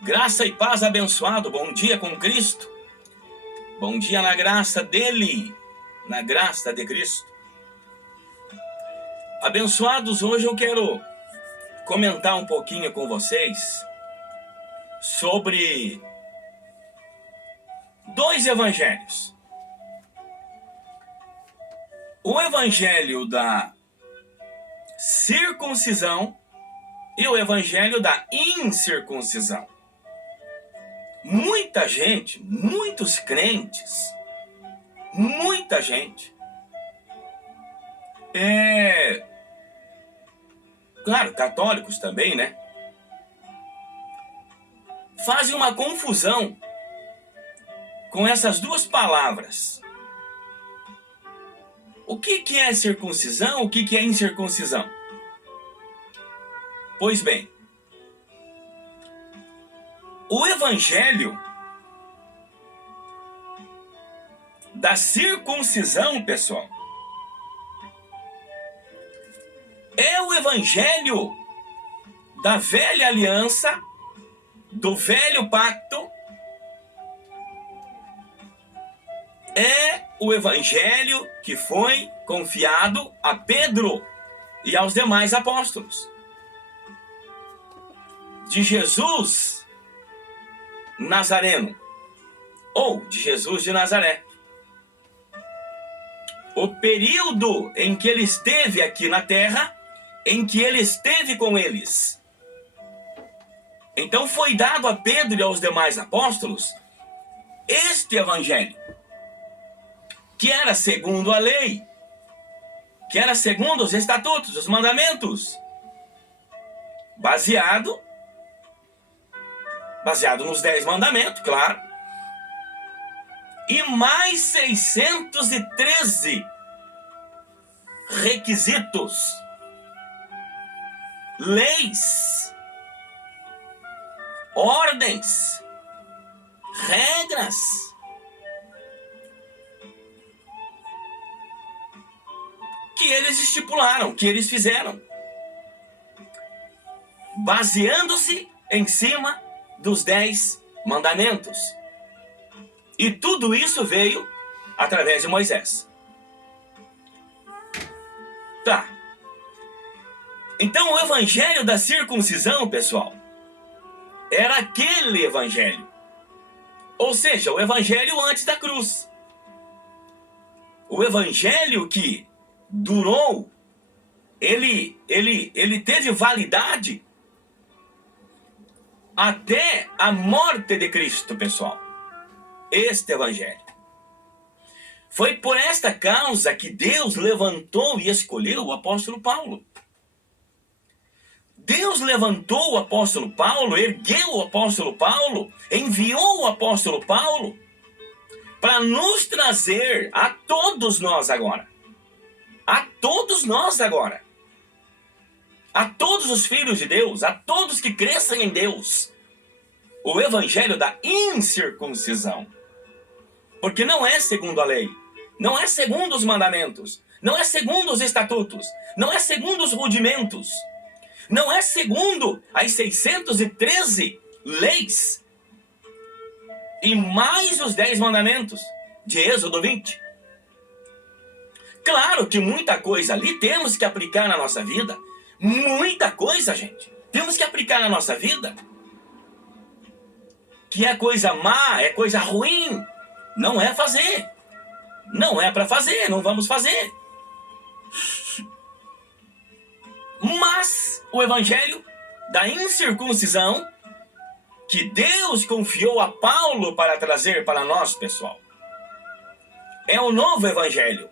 Graça e paz abençoado, bom dia com Cristo. Bom dia na graça dele, na graça de Cristo. Abençoados, hoje eu quero comentar um pouquinho com vocês sobre dois evangelhos. O evangelho da circuncisão e o evangelho da incircuncisão. Muita gente, muitos crentes, muita gente, claro, católicos também, né? Fazem uma confusão com essas duas palavras. O que é circuncisão? O que é incircuncisão? Pois bem, o evangelho da circuncisão, pessoal, é o evangelho da velha aliança, do velho pacto, é o evangelho que foi confiado a Pedro e aos demais apóstolos. De Jesus Nazareno, ou de Jesus de Nazaré. O período em que ele esteve aqui na terra, em que ele esteve com eles. Então foi dado a Pedro e aos demais apóstolos este evangelho, que era segundo a lei, que era segundo os estatutos, os mandamentos, baseado nos 10 mandamentos, claro, e mais 613 requisitos, leis, ordens, regras, que eles estipularam, que eles fizeram, baseando-se em cima dos 10 mandamentos. E tudo isso veio através de Moisés. Tá. Então o evangelho da circuncisão, pessoal, era aquele evangelho. Ou seja, o evangelho antes da cruz. O evangelho que durou, ele teve validade até a morte de Cristo, pessoal. Este evangelho. Foi por esta causa que Deus levantou e escolheu o apóstolo Paulo. Deus levantou o apóstolo Paulo, ergueu o apóstolo Paulo, enviou o apóstolo Paulo para nos trazer a todos nós agora. A todos nós agora. A todos os filhos de Deus, a todos que crescem em Deus, o evangelho da incircuncisão. Porque não é segundo a lei, não é segundo os mandamentos, não é segundo os estatutos, não é segundo os rudimentos, não é segundo as 613 leis e mais os 10 mandamentos de Êxodo 20. Claro que muita coisa ali temos que aplicar na nossa vida. Muita coisa, gente. Temos que aplicar na nossa vida. Que é coisa má, é coisa ruim. Não é fazer. Não é para fazer, não vamos fazer. Mas o evangelho da incircuncisão, que Deus confiou a Paulo para trazer para nós, pessoal, é o novo evangelho.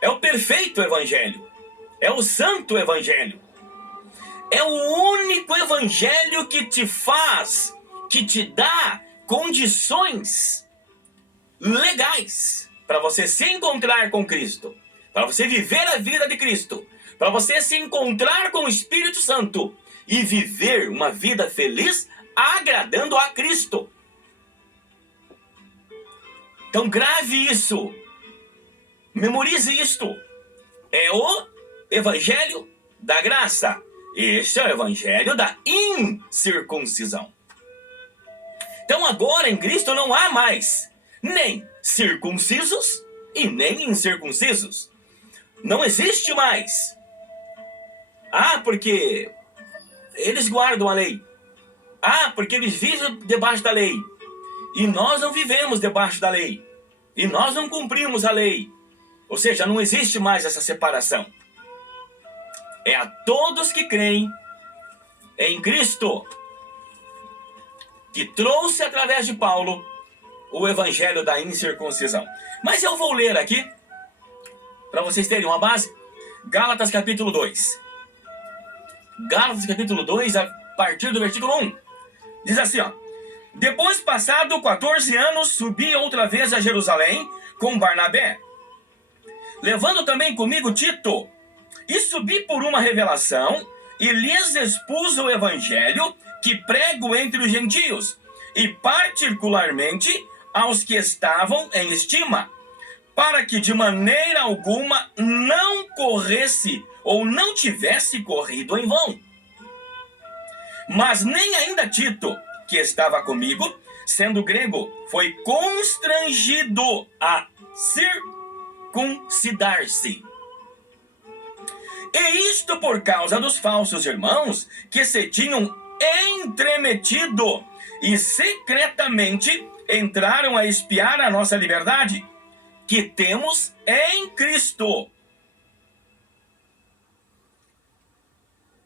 É o perfeito evangelho. É o santo evangelho. É o único evangelho que te faz, que te dá condições legais para você se encontrar com Cristo, para você viver a vida de Cristo, para você se encontrar com o Espírito Santo e viver uma vida feliz agradando a Cristo. Então grave isso. Memorize isto. É o evangelho da graça. Este é o evangelho da incircuncisão. Então agora em Cristo não há mais nem circuncisos e nem incircuncisos. Não existe mais. Porque eles guardam a lei. Porque eles vivem debaixo da lei. E nós não vivemos debaixo da lei. E nós não cumprimos a lei. Ou seja, não existe mais essa separação. É a todos que creem em Cristo, que trouxe através de Paulo o evangelho da incircuncisão. Mas eu vou ler aqui, para vocês terem uma base, Gálatas capítulo 2. Gálatas capítulo 2, a partir do versículo 1. Diz assim, ó. Depois, passado 14 anos, subi outra vez a Jerusalém com Barnabé, levando também comigo Tito, e subi por uma revelação, e lhes expus o evangelho que prego entre os gentios, e particularmente aos que estavam em estima, para que de maneira alguma não corresse ou não tivesse corrido em vão. Mas nem ainda Tito, que estava comigo, sendo grego, foi constrangido a circuncidar-se. E isto por causa dos falsos irmãos que se tinham entremetido e secretamente entraram a espiar a nossa liberdade, que temos em Cristo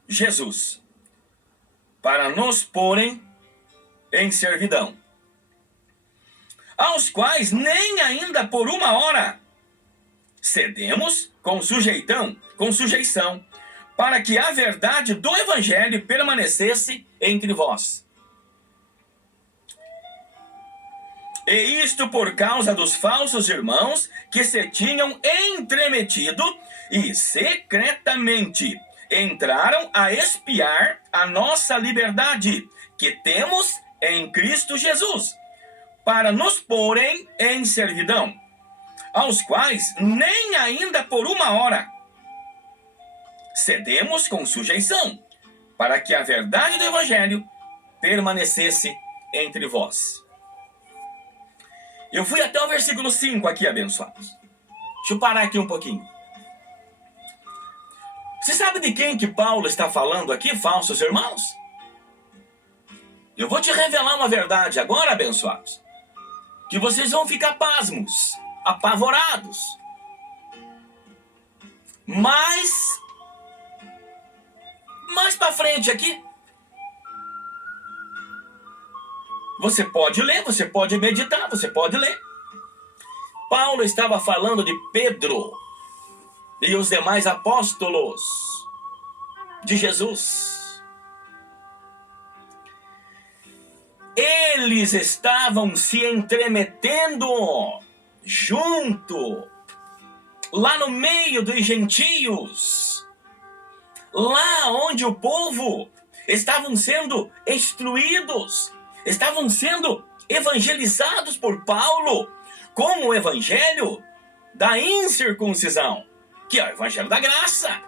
Jesus, para nos porem em servidão, aos quais nem ainda por uma hora cedemos com sujeição, para que a verdade do evangelho permanecesse entre vós. E isto por causa dos falsos irmãos que se tinham entremetido e secretamente entraram a espiar a nossa liberdade, que temos em Cristo Jesus, para nos porem em servidão, aos quais nem ainda por uma hora cedemos com sujeição, para que a verdade do evangelho permanecesse entre vós. Eu fui até o versículo 5 aqui, abençoados. Deixa eu parar aqui um pouquinho. Você sabe de quem que Paulo está falando aqui, falsos irmãos? Eu vou te revelar uma verdade agora, abençoados, que vocês vão ficar pasmos, apavorados. Mas mais para frente aqui, você pode ler, você pode meditar, você pode ler. Paulo estava falando de Pedro e os demais apóstolos de Jesus. Eles estavam se entremetendo junto, lá no meio dos gentios, lá onde o povo estavam sendo instruídos, estavam sendo evangelizados por Paulo com o evangelho da incircuncisão, que é o evangelho da graça.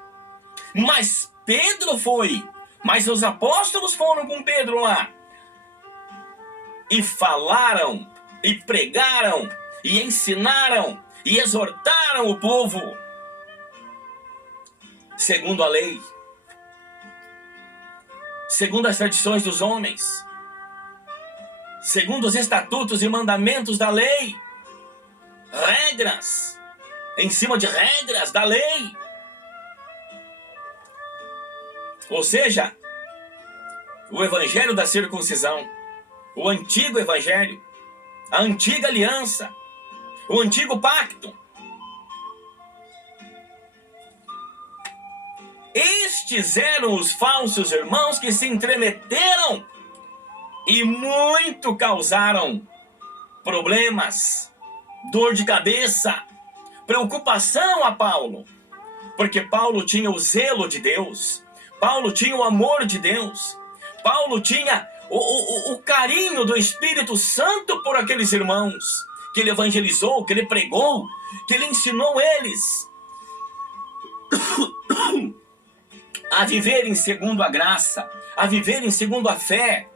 Mas Pedro foi, mas os apóstolos foram com Pedro lá e falaram, e pregaram, e ensinaram, e exortaram o povo segundo a lei, segundo as tradições dos homens, segundo os estatutos e mandamentos da lei, regras, em cima de regras da lei. Ou seja, o evangelho da circuncisão, o antigo evangelho, a antiga aliança, o antigo pacto. Estes eram os falsos irmãos que se entremeteram e muito causaram problemas, dor de cabeça, preocupação a Paulo, porque Paulo tinha o zelo de Deus, Paulo tinha o amor de Deus, Paulo tinha o carinho do Espírito Santo por aqueles irmãos que ele evangelizou, que ele pregou, que ele ensinou eles a viverem segundo a graça, a viverem segundo a fé,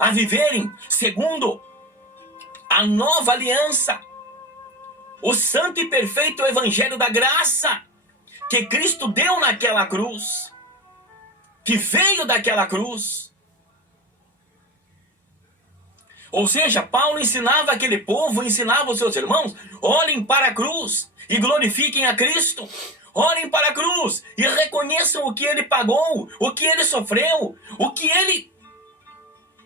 a viverem segundo a nova aliança, o santo e perfeito evangelho da graça que Cristo deu naquela cruz, que veio daquela cruz. Ou seja, Paulo ensinava aquele povo, ensinava os seus irmãos: olhem para a cruz e glorifiquem a Cristo. Olhem para a cruz e reconheçam o que ele pagou, o que ele sofreu, o que ele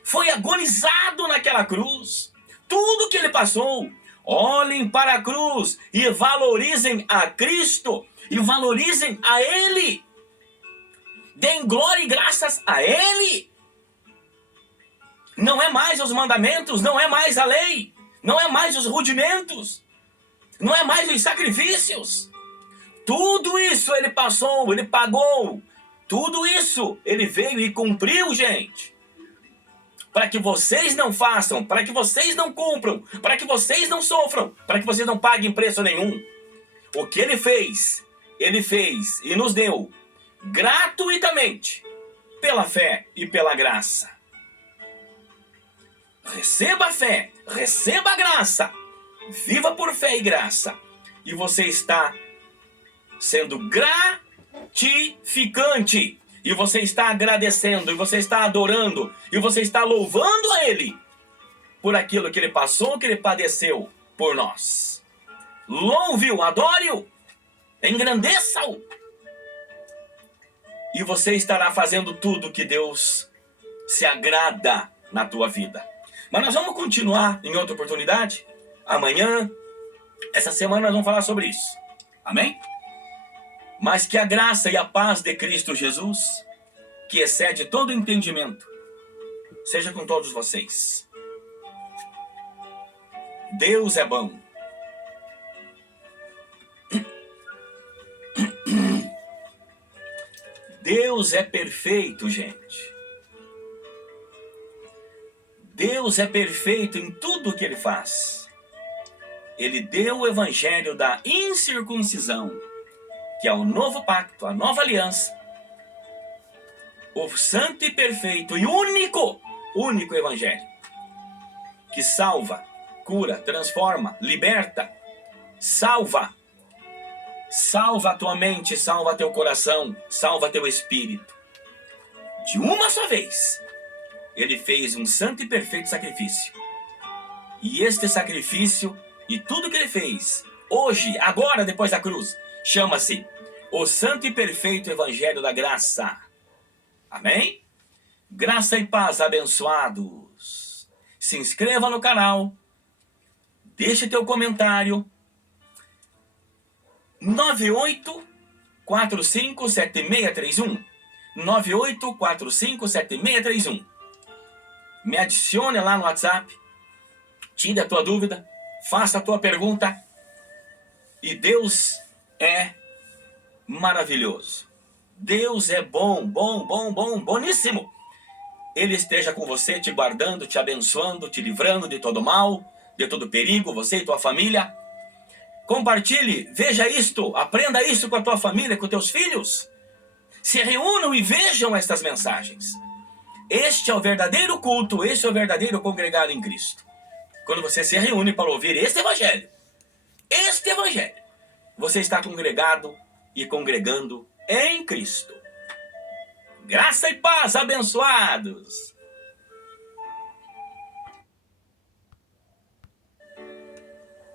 foi agonizado naquela cruz, tudo que ele passou. Olhem para a cruz e valorizem a Cristo e valorizem a Ele. Deem glória e graças a Ele. Não é mais os mandamentos, não é mais a lei, não é mais os rudimentos, não é mais os sacrifícios. Tudo isso ele passou, ele pagou. Tudo isso ele veio e cumpriu, gente. Para que vocês não façam, para que vocês não cumpram, para que vocês não sofram, para que vocês não paguem preço nenhum. O que ele fez e nos deu gratuitamente, pela fé e pela graça. Receba a fé, receba a graça, viva por fé e graça, e você está sendo gratificante, e você está agradecendo, e você está adorando, e você está louvando a Ele por aquilo que Ele passou, que Ele padeceu por nós. Louve-o, adore-o, engrandeça-o, e você estará fazendo tudo que Deus se agrada na tua vida. Mas nós vamos continuar em outra oportunidade, amanhã, essa semana nós vamos falar sobre isso, amém? Mas que a graça e a paz de Cristo Jesus, que excede todo entendimento, seja com todos vocês. Deus é bom. Deus é perfeito, gente. Deus é perfeito em tudo o que Ele faz. Ele deu o evangelho da incircuncisão, que é o novo pacto, a nova aliança, o santo e perfeito e único evangelho, que salva, cura, transforma, liberta, salva a tua mente, salva teu coração, salva teu espírito. De uma só vez, Ele fez um santo e perfeito sacrifício. E este sacrifício e tudo que Ele fez, hoje, agora, depois da cruz, chama-se o santo e perfeito evangelho da graça. Amém? Graça e paz, abençoados. Se inscreva no canal. Deixe teu comentário. 98457631. 98457631. Me adicione lá no WhatsApp. Tire a tua dúvida. Faça a tua pergunta. E Deus é maravilhoso. Deus é bom, boníssimo. Ele esteja com você, te guardando, te abençoando, te livrando de todo mal, de todo perigo, você e tua família. Compartilhe, veja isto, aprenda isso com a tua família, com teus filhos. Se reúnam e vejam estas mensagens. Este é o verdadeiro culto, este é o verdadeiro congregar em Cristo. Quando você se reúne para ouvir este evangelho, você está congregado e congregando em Cristo. Graça e paz, abençoados!